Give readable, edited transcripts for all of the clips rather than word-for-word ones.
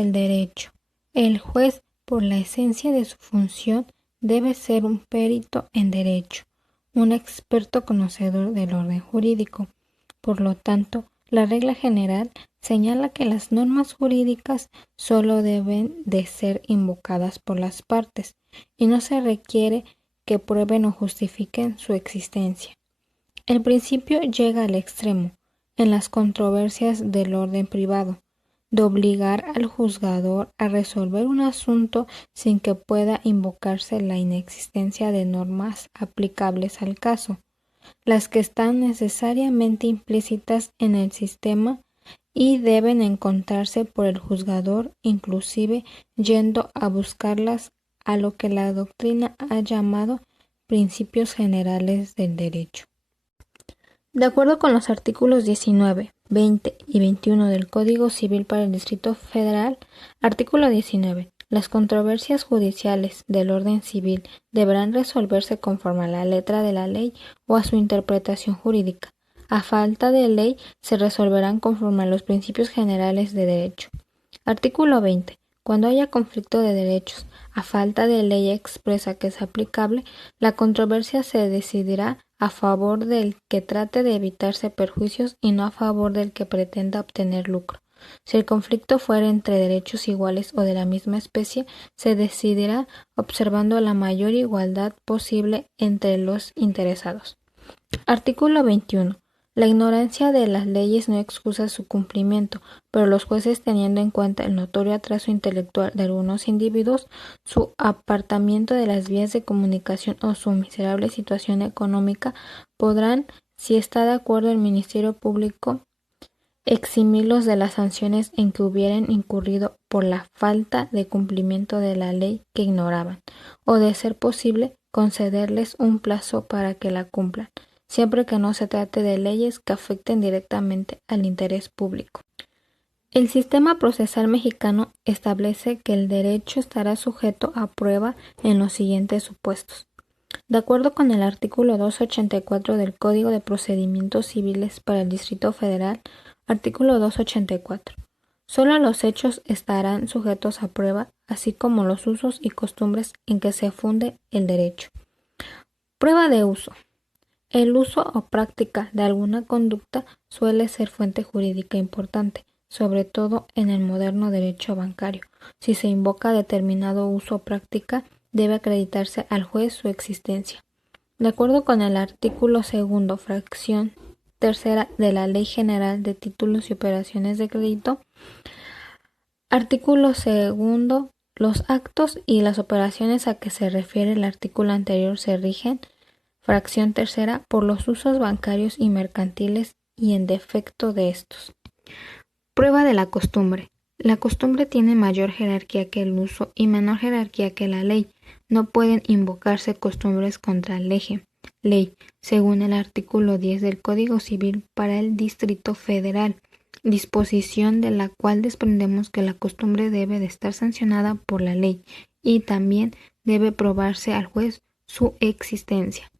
del derecho. El juez, por la esencia de su función, debe ser un perito en derecho, un experto conocedor del orden jurídico. Por lo tanto, la regla general señala que las normas jurídicas solo deben de ser invocadas por las partes y no se requiere que prueben o justifiquen su existencia. El principio llega al extremo, en las controversias del orden privado, de obligar al juzgador a resolver un asunto sin que pueda invocarse la inexistencia de normas aplicables al caso, las que están necesariamente implícitas en el sistema y deben encontrarse por el juzgador, inclusive yendo a buscarlas a lo que la doctrina ha llamado principios generales del derecho. De acuerdo con los artículos 19, 20 y 21 del Código Civil para el Distrito Federal, artículo 19. Las controversias judiciales del orden civil deberán resolverse conforme a la letra de la ley o a su interpretación jurídica. A falta de ley, se resolverán conforme a los principios generales de derecho. Artículo 20. Cuando haya conflicto de derechos, a falta de ley expresa que es aplicable, la controversia se decidirá a favor del que trate de evitarse perjuicios y no a favor del que pretenda obtener lucro. Si el conflicto fuera entre derechos iguales o de la misma especie, se decidirá observando la mayor igualdad posible entre los interesados. Artículo 21. La ignorancia de las leyes no excusa su cumplimiento, pero los jueces, teniendo en cuenta el notorio atraso intelectual de algunos individuos, su apartamiento de las vías de comunicación o su miserable situación económica, podrán, si está de acuerdo el Ministerio Público, eximirlos de las sanciones en que hubieran incurrido por la falta de cumplimiento de la ley que ignoraban, o de ser posible, concederles un plazo para que la cumplan, siempre que no se trate de leyes que afecten directamente al interés público. El sistema procesal mexicano establece que el derecho estará sujeto a prueba en los siguientes supuestos. De acuerdo con el artículo 284 del Código de Procedimientos Civiles para el Distrito Federal, artículo 284. Solo los hechos estarán sujetos a prueba, así como los usos y costumbres en que se funde el derecho. Prueba de uso. El uso o práctica de alguna conducta suele ser fuente jurídica importante, sobre todo en el moderno derecho bancario. Si se invoca determinado uso o práctica, debe acreditarse al juez su existencia. De acuerdo con el artículo 2, fracción 3 de la Ley General de Títulos y Operaciones de Crédito, artículo 2, los actos y las operaciones a que se refiere el artículo anterior se rigen, fracción 3, por los usos bancarios y mercantiles y en defecto de estos. Prueba de la costumbre. La costumbre tiene mayor jerarquía que el uso y menor jerarquía que la ley. No pueden invocarse costumbres contra ley, según el artículo 10 del Código Civil para el Distrito Federal, disposición de la cual desprendemos que la costumbre debe de estar sancionada por la ley y también debe probarse al juez su existencia.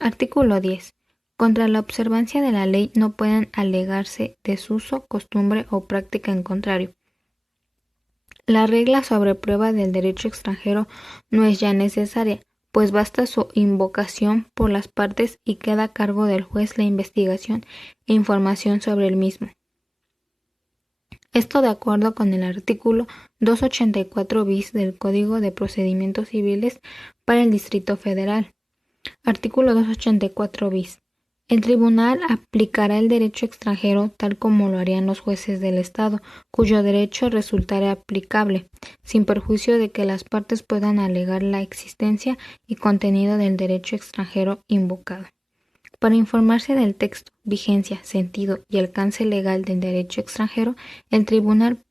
Artículo 10. Contra la observancia de la ley no pueden alegarse desuso, costumbre o práctica en contrario. La regla sobre prueba del derecho extranjero no es ya necesaria, pues basta su invocación por las partes y queda a cargo del juez la investigación e información sobre el mismo. Esto de acuerdo con el artículo 284 bis del Código de Procedimientos Civiles para el Distrito Federal. Artículo 284 bis. El tribunal aplicará el derecho extranjero tal como lo harían los jueces del Estado, cuyo derecho resultare aplicable, sin perjuicio de que las partes puedan alegar la existencia y contenido del derecho extranjero invocado. Para informarse del texto, vigencia, sentido y alcance legal del derecho extranjero, el tribunal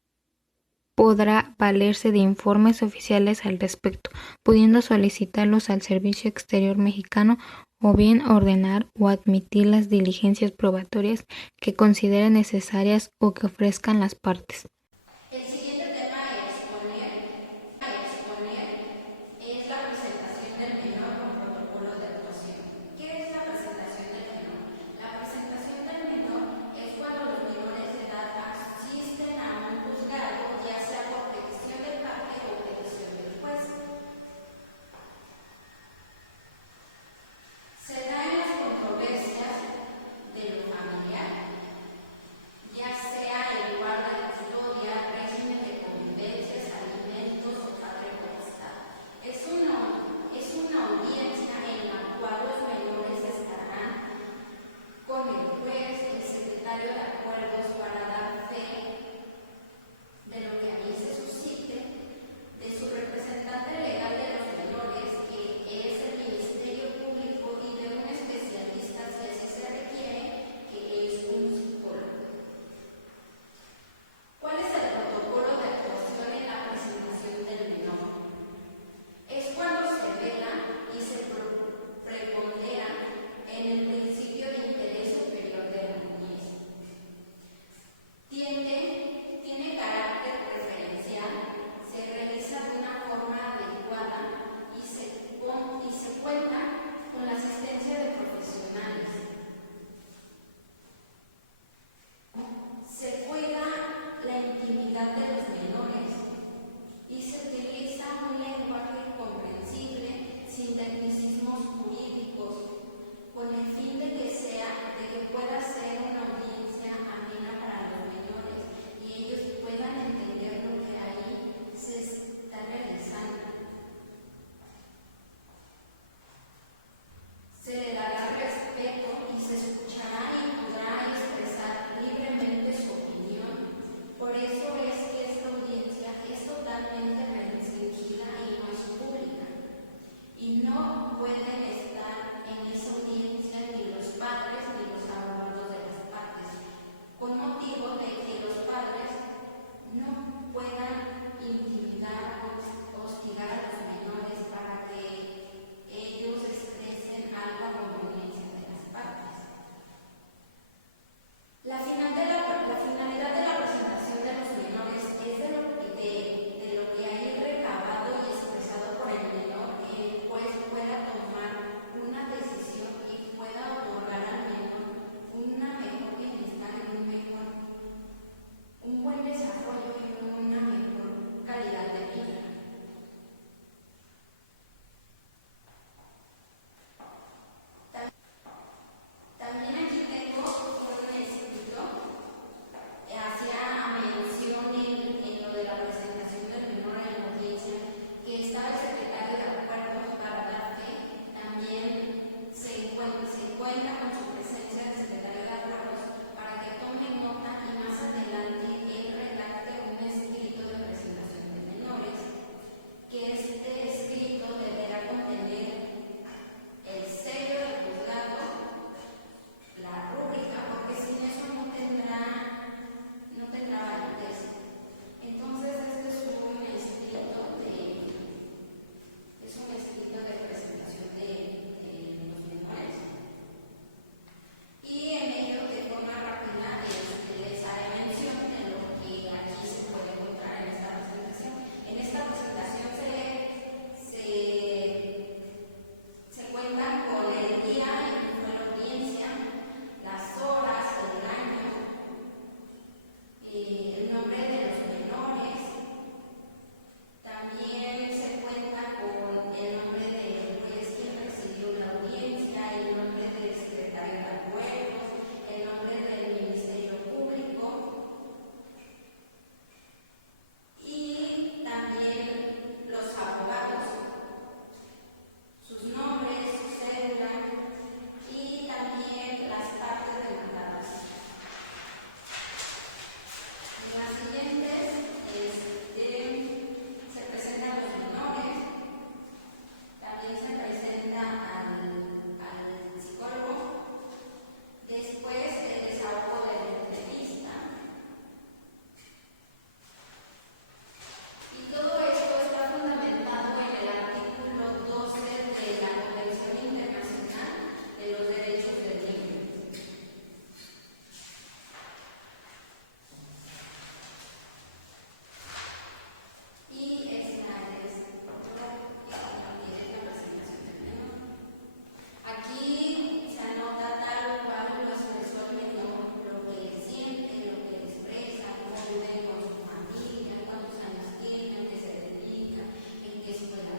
podrá valerse de informes oficiales al respecto, pudiendo solicitarlos al Servicio Exterior Mexicano o bien ordenar o admitir las diligencias probatorias que considere necesarias o que ofrezcan las partes. El siguiente tema a exponer es la presentación del menor con protocolo de actuación. ¿Qué es la presentación del menor? La presentación del menor es cuando los menores de edad asisten a un juzgado, ya sea por escuela.